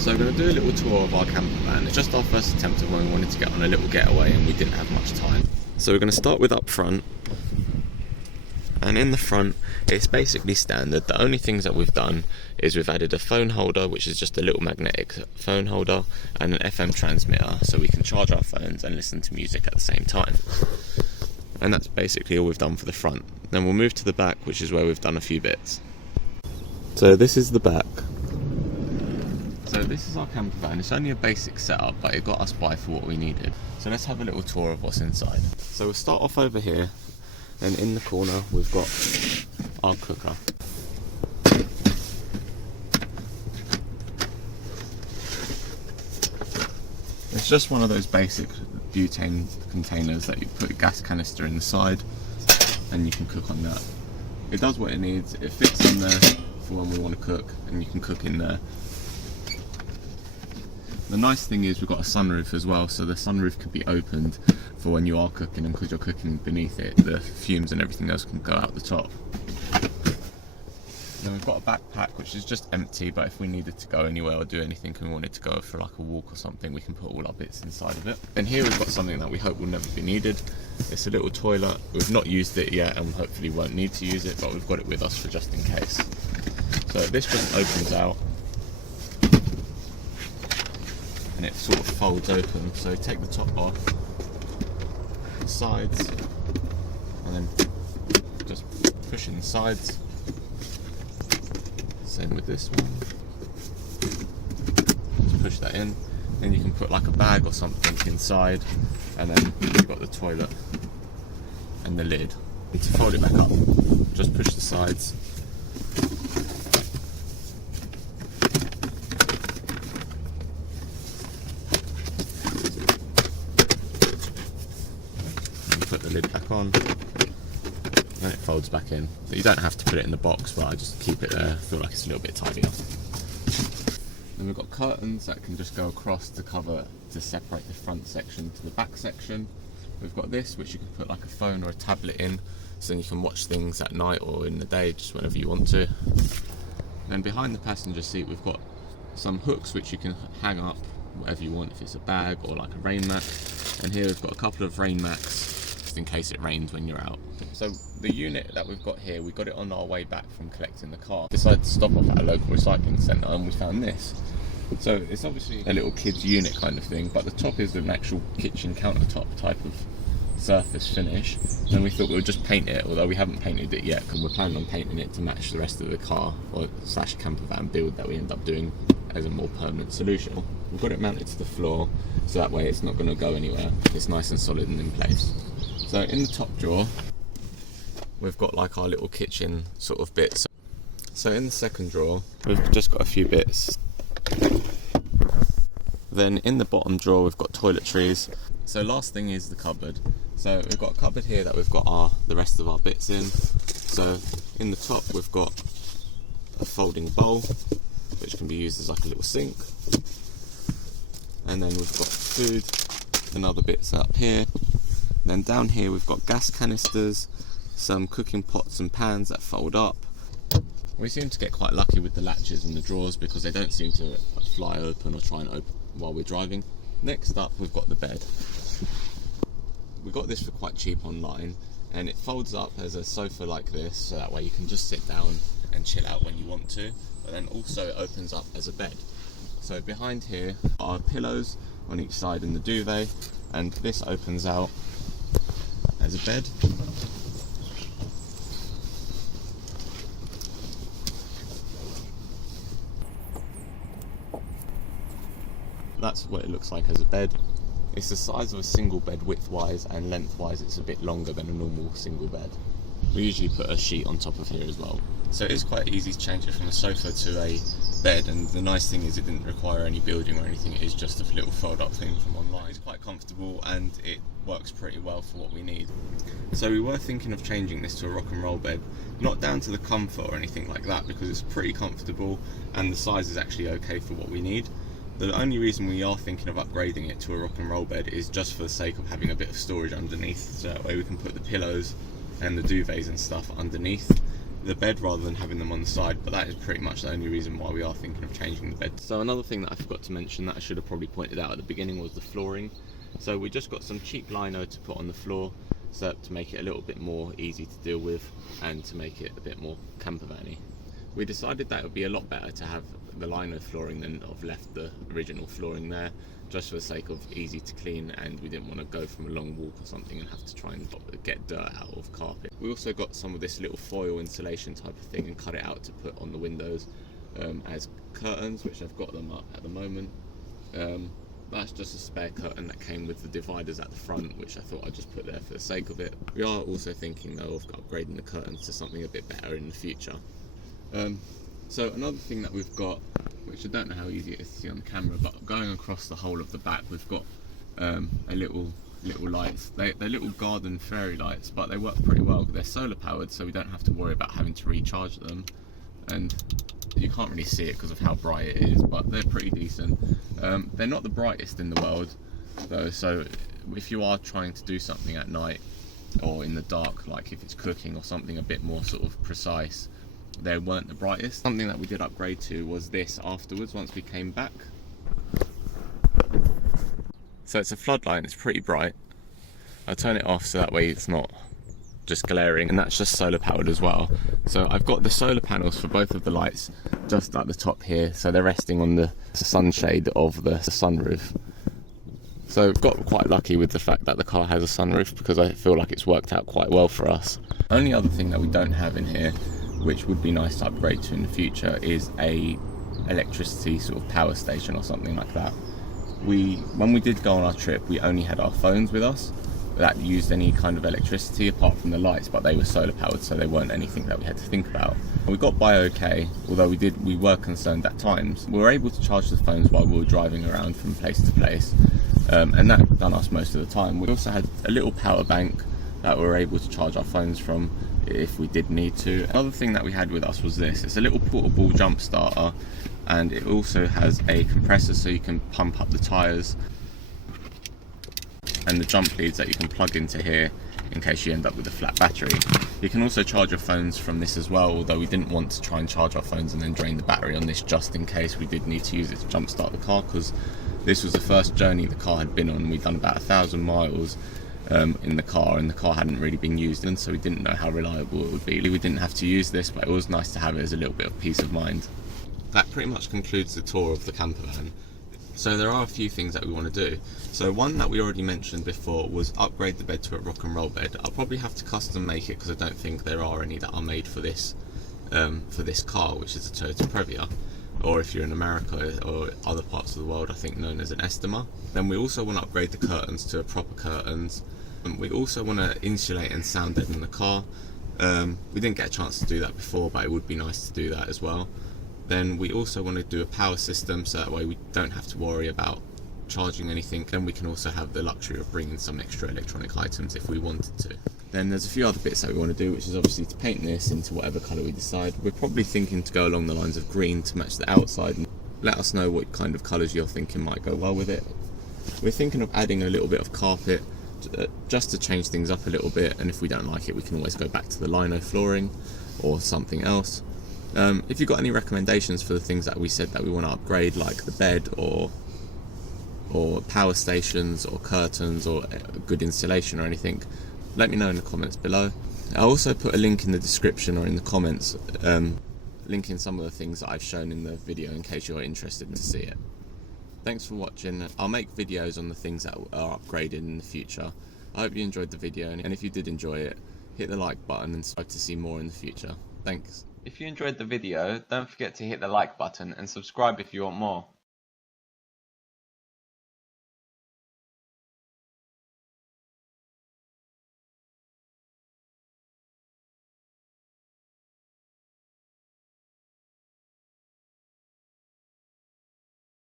So we're going to do a little tour of our camper van. It's just our first attempt of when we wanted to get on a little getaway and we didn't have much time. So we're going to start with up front. And in the front, it's basically standard. The only things that we've done is we've added a phone holder, which is just a little magnetic phone holder, and an FM transmitter, so we can charge our phones and listen to music at the same time. And that's basically all we've done for the front. Then we'll move to the back, which is where we've done a few bits. So this is the back. So this is our camper van. It's only a basic setup, but it got us by for what we needed. So let's have a little tour of what's inside. So we'll start off over here, and in the corner we've got our cooker. It's just one of those basic butane containers that you put a gas canister in the side and you can cook on that. It does what it needs. It fits in there for when we want to cook, and you can cook in there. The nice thing is we've got a sunroof as well, so the sunroof could be opened for when you are cooking, and because you're cooking beneath it, the fumes and everything else can go out the top. Then we've got a backpack which is just empty, but if we needed to go anywhere or do anything and we wanted to go for like a walk or something, we can put all our bits inside of it. And here we've got something that we hope will never be needed. It's a little toilet. We've not used it yet and hopefully won't need to use it, but we've got it with us for just in case. So this just opens out and it sort of folds open. So take the top off, the sides, and then just push in the sides. Same with this one. Just push that in. Then you can put like a bag or something inside, and then you've got the toilet and the lid. And to fold it back up, just push the sides. Put the lid back on, and it folds back in. So you don't have to put it in the box, but I just keep it there. I feel like it's a little bit tidier. Then we've got curtains that can just go across to separate the front section to the back section. We've got this, which you can put like a phone or a tablet in, so you can watch things at night or in the day, just whenever you want to. Then behind the passenger seat, we've got some hooks which you can hang up whatever you want, if it's a bag or like a rain mat. And here we've got a couple of rain mats, in case it rains when you're out. So the unit that we've got here, we got it on our way back from collecting the car. Decided to stop off at a local recycling centre and we found this. So it's obviously a little kids unit kind of thing, but the top is an actual kitchen countertop type of surface finish. And we thought we would just paint it, although we haven't painted it yet, because we're planning on painting it to match the rest of the car or / camper van build that we end up doing as a more permanent solution. We've got it mounted to the floor, so that way it's not going to go anywhere. It's nice and solid and in place. So in the top drawer, we've got like our little kitchen sort of bits. So in the second drawer, we've just got a few bits. Then in the bottom drawer, we've got toiletries. So last thing is the cupboard. So we've got a cupboard here that we've got the rest of our bits in. So in the top, we've got a folding bowl, which can be used as like a little sink. And then we've got food and other bits up here. Then down here we've got gas canisters, some cooking pots and pans that fold up. We seem to get quite lucky with the latches and the drawers because they don't seem to fly open or try and open while we're driving. Next up we've got the bed. We got this for quite cheap online, and it folds up as a sofa like this, so that way you can just sit down and chill out when you want to, but then also it opens up as a bed. So behind here are pillows on each side in the duvet, and this opens out as a bed. That's what it looks like as a bed. It's the size of a single bed width-wise, and length-wise it's a bit longer than a normal single bed. We usually put a sheet on top of here as well. So it is quite easy to change it from a sofa to a bed, and the nice thing is it didn't require any building or anything. It is just a little fold-up thing from online. It's quite comfortable and it works pretty well for what we need. So we were thinking of changing this to a rock and roll bed, not down to the comfort or anything like that, because it's pretty comfortable and the size is actually okay for what we need. The only reason we are thinking of upgrading it to a rock and roll bed is just for the sake of having a bit of storage underneath, so that way we can put the pillows and the duvets and stuff underneath, the bed rather than having them on the side, but that is pretty much the only reason why we are thinking of changing the bed. So another thing that I forgot to mention that I should have probably pointed out at the beginning was the flooring. So we just got some cheap lino to put on the floor, so to make it a little bit more easy to deal with and to make it a bit more camper van-y. We decided that it would be a lot better to have the lino flooring than have left the original flooring there, just for the sake of easy to clean, and we didn't want to go from a long walk or something and have to try and get dirt out of carpet. We also got some of this little foil insulation type of thing and cut it out to put on the windows as curtains, which I've got them up at the moment. That's just a spare curtain that came with the dividers at the front, which I thought I'd just put there for the sake of it. We are also thinking though of upgrading the curtains to something a bit better in the future. So another thing that we've got, which I don't know how easy it is to see on the camera, but going across the whole of the back we've got a little lights. They're little garden fairy lights, but they work pretty well. They're solar powered, so we don't have to worry about having to recharge them, and you can't really see it because of how bright it is, but they're pretty decent. They're not the brightest in the world though, so if you are trying to do something at night or in the dark, like if it's cooking or something a bit more sort of precise, they weren't the brightest. Something that we did upgrade to was this afterwards once we came back. So it's a floodlight, it's pretty bright. I'll turn it off so that way it's not just glaring, and that's just solar powered as well. So I've got the solar panels for both of the lights just at the top here, so they're resting on the sunshade of the sunroof. So I've got quite lucky with the fact that the car has a sunroof, because I feel like it's worked out quite well for us. Only other thing that we don't have in here, which would be nice to upgrade to in the future, is a electricity sort of power station or something like that. When we did go on our trip, we only had our phones with us that used any kind of electricity apart from the lights, but they were solar powered, so they weren't anything that we had to think about. We got by okay, although we were concerned at times. We were able to charge the phones while we were driving around from place to place, and that done us most of the time. We also had a little power bank that we were able to charge our phones from if we did need to. Another thing that we had with us was this. It's a little portable jump starter, and it also has a compressor so you can pump up the tyres, and the jump leads that you can plug into here in case you end up with a flat battery. You can also charge your phones from this as well, although we didn't want to try and charge our phones and then drain the battery on this just in case we did need to use it to jump start the car, because this was the first journey the car had been on. We'd done about 1,000 miles in the car, and the car hadn't really been used, and so we didn't know how reliable it would be. We didn't have to use this, but it was nice to have it as a little bit of peace of mind. That pretty much concludes the tour of the camper van. So there are a few things that we want to do. So one that we already mentioned before was upgrade the bed to a rock and roll bed. I'll probably have to custom make it because I don't think there are any that are made for this car, which is a Toyota Previa, or if you're in America or other parts of the world, I think known as an Estima. Then we also want to upgrade the curtains to proper curtains. We also want to insulate and sound deaden the car. We didn't get a chance to do that before, but it would be nice to do that as well. Then we also want to do a power system, so that way we don't have to worry about charging anything. Then we can also have the luxury of bringing some extra electronic items if we wanted to. Then there's a few other bits that we want to do, which is obviously to paint this into whatever colour we decide. We're probably thinking to go along the lines of green to match the outside, and let us know what kind of colours you're thinking might go well with it. We're thinking of adding a little bit of carpet just to change things up a little bit, and if we don't like it we can always go back to the lino flooring or something else. If you've got any recommendations for the things that we said that we want to upgrade, like the bed or power stations or curtains or good insulation or anything, let me know in the comments below. I'll also put a link in the description or in the comments linking some of the things that I've shown in the video in case you're interested to see it. Thanks for watching. I'll make videos on the things that are upgraded in the future. I hope you enjoyed the video, and if you did enjoy it, hit the like button and subscribe to see more in the future. Thanks. If you enjoyed the video, don't forget to hit the like button and subscribe if you want more.